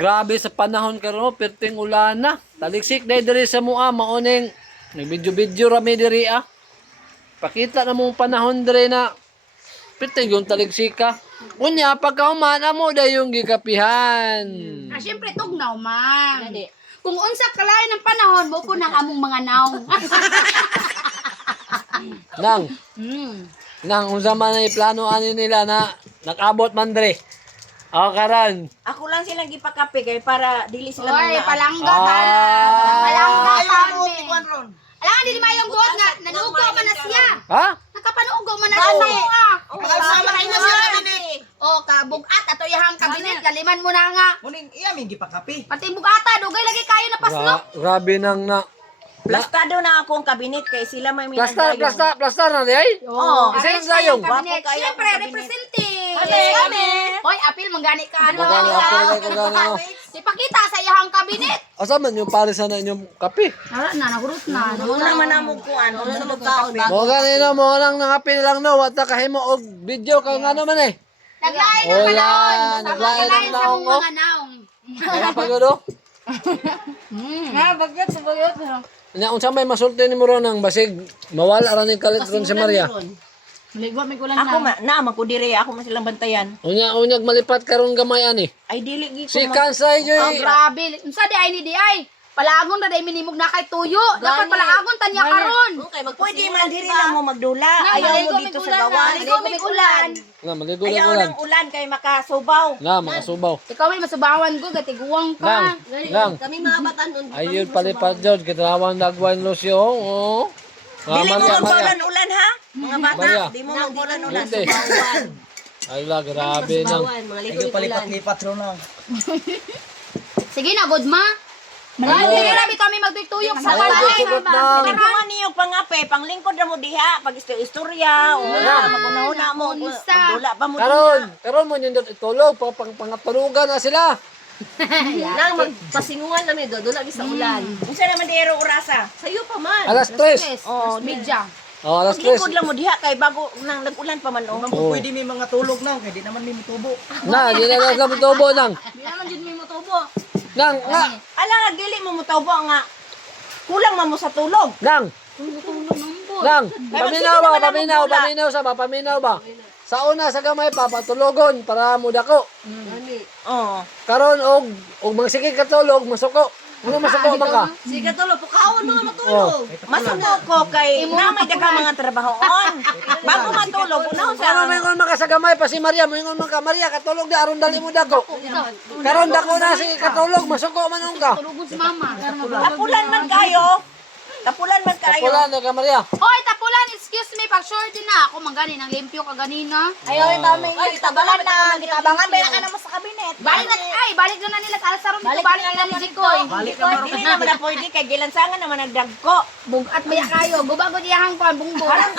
Grabe sa panahon karon, perting ulan na. Taligsik dai diri sa mua maoning nagbidyo-bidyo rami diri ah. Pakita na mong panahon diri na perting yung taligsika. Unya pagkahuman mo day yung gikapihan. Siyempre tugnaw man. Dali. Kung unsa kalay ng panahon mo po ng among mga naong. Nang, Hmm. nang unsa man ay plano ani nila na nakabot man diri. O karon. Ako lang silang gipakape kay para dili sila Oy, mga palangga Ah. ta. Palangga Ayaw ta. mo, tikwan ron. Alam di mayong buhat nga nanugo man na siya. Ha? Nakapanugo man na siya. Makasama na ina siya kabinet. O kabugat ato yahang kabinet galiman mo na nga. Muning iya mingi pa kape. Pati bugata dugay lagi kayo na pasno. Grabe nang na. Plastado na akong kabinet kay sila may Plastar, minagayong. plastar na di ay? Oo. Isa yung Arrange gayong. tayong kabinet. Wapo kayo Siyempre ang kabinet. representing. Kami. Hoy, apil manggani ka ano. Magani, apil kay kagani, oh. Ipakita sa iyahang kabinet. Asa man yung pare sana inyong kape? Hala na, nahurot na. Ano naman namog kuan, ano naman kape. Mo gani no, mo nang nangapi lang no, wata kahimo og video kay ngano man eh. Naglain ng Wala, panahon. naglain ng Naglain sa naong, mong oh. mga naong. Wala pa gyud. Nga, bagyot sa bagyot. Nya unsa may masulti ni mo ron ang basig mawala ra ni kalit ron si Maria. Maligwa, may kulang Ako na ko dire, ako man silang bantayan. Unyag malipat karon gamay ani. Ay dili gi ko. Si Kansay Oh, joy. grabe. Unsa di ay ni di ay? Palagon na day minimog na kay tuyo. Dapat palagon tanya karon. Pwede man diri lang mo magdula. Ayaw mo dito sa gawan. Maligo may ulan. Na maligo Ayaw ulan. ng ulan kay makasubaw. Na makasubaw. Ikaw may masubawan ko, gatiguwang ka. Lang. Kami mga batan nun. Ayun palipat jud kitawang dagwan losyo. Oo. Ah, Dili mo Maria, Maria. magbulan-ulan ha? Mga bata, Maria. di mo magbulan-ulan. Hindi. Ay la grabe nang. Ayaw palipat-lipat ron lang. Sige na, good ma. Sige na, bitaw may magtuyok sa Ay, balay. gusto na. Dili ko man niyo pangape, panglingkod ra mo diha, pag istorya, o magunahuna mo, Unsa? magdula pa mo Karon mo yung itulog pangatulugan na sila. Nang magpasingungan namin do, doon lagi sa ulan. Unsa naman dihero orasa? Sa'yo pa man. Alas 3. Oh, Medya. Oh, alas 3. Lingkod lang mo diha kay bago nang nag-ulan pa man o. Oh. Pwede may mga tulog nang kay di naman may mutubo. Na, di na lang tubo nang. Di naman dyan may motobo. Nang, nga. Ala nga dili mo mutawbo nga. Kulang man mo sa tulog. Nang. Nang. Paminaw ba? Paminaw sa ba? Paminaw ba? Sa una sa gamay papatulogon para mo dako. Oh. Karon og magsigig ka tulog, masuko. Ano masuko man ka? Sige tolo, pukaon mo nga Oh. matulog. Masuko ko kay na may daghang mga trabahoon. Bago matulog, unahon sa Ano mo man ka sa gamay pa si Maria, mo man ka Maria katulog di aron dali mo dako. Karon dako na si katulog, masuko man ka. Tulugon si mama. tapulan man kayo. Tapulan man kayo. Wala na ka Maria. Hoy, tapulan, excuse me, pag sure din na ako mangani nang limpyo ka ganina. Ayaw ito may itabangan na, gitabangan ba na mo sa kabinet. Balik na nila sa alas dito, balik na ni Jikoy. Dili naman na pwede kay gilansangan naman ang dagko. Bugat maya kayo, gubago diyahang pa, bungbong. Harap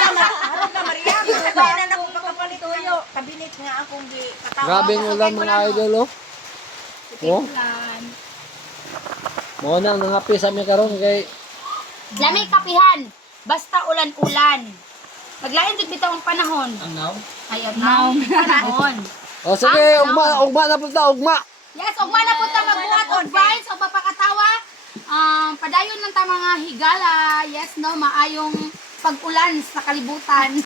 ka Maria. Kaya na akong pagkapalit tuyo. Kabinet nga akong katawa. Grabe ng ulan mga idol oh. Oh, mo nang nangapi sa mi karon kay Lamay kapihan, basta ulan-ulan. Maglain jud bitaw ang panahon. Ang now? Ayun na. Panahon. oh sige, ugma na punta, ugma. Yes, ug man na punta magbuhat og vines o papakatawa. Padayon man ta mga higala. Yes no, maayong pag-ulan sa kalibutan.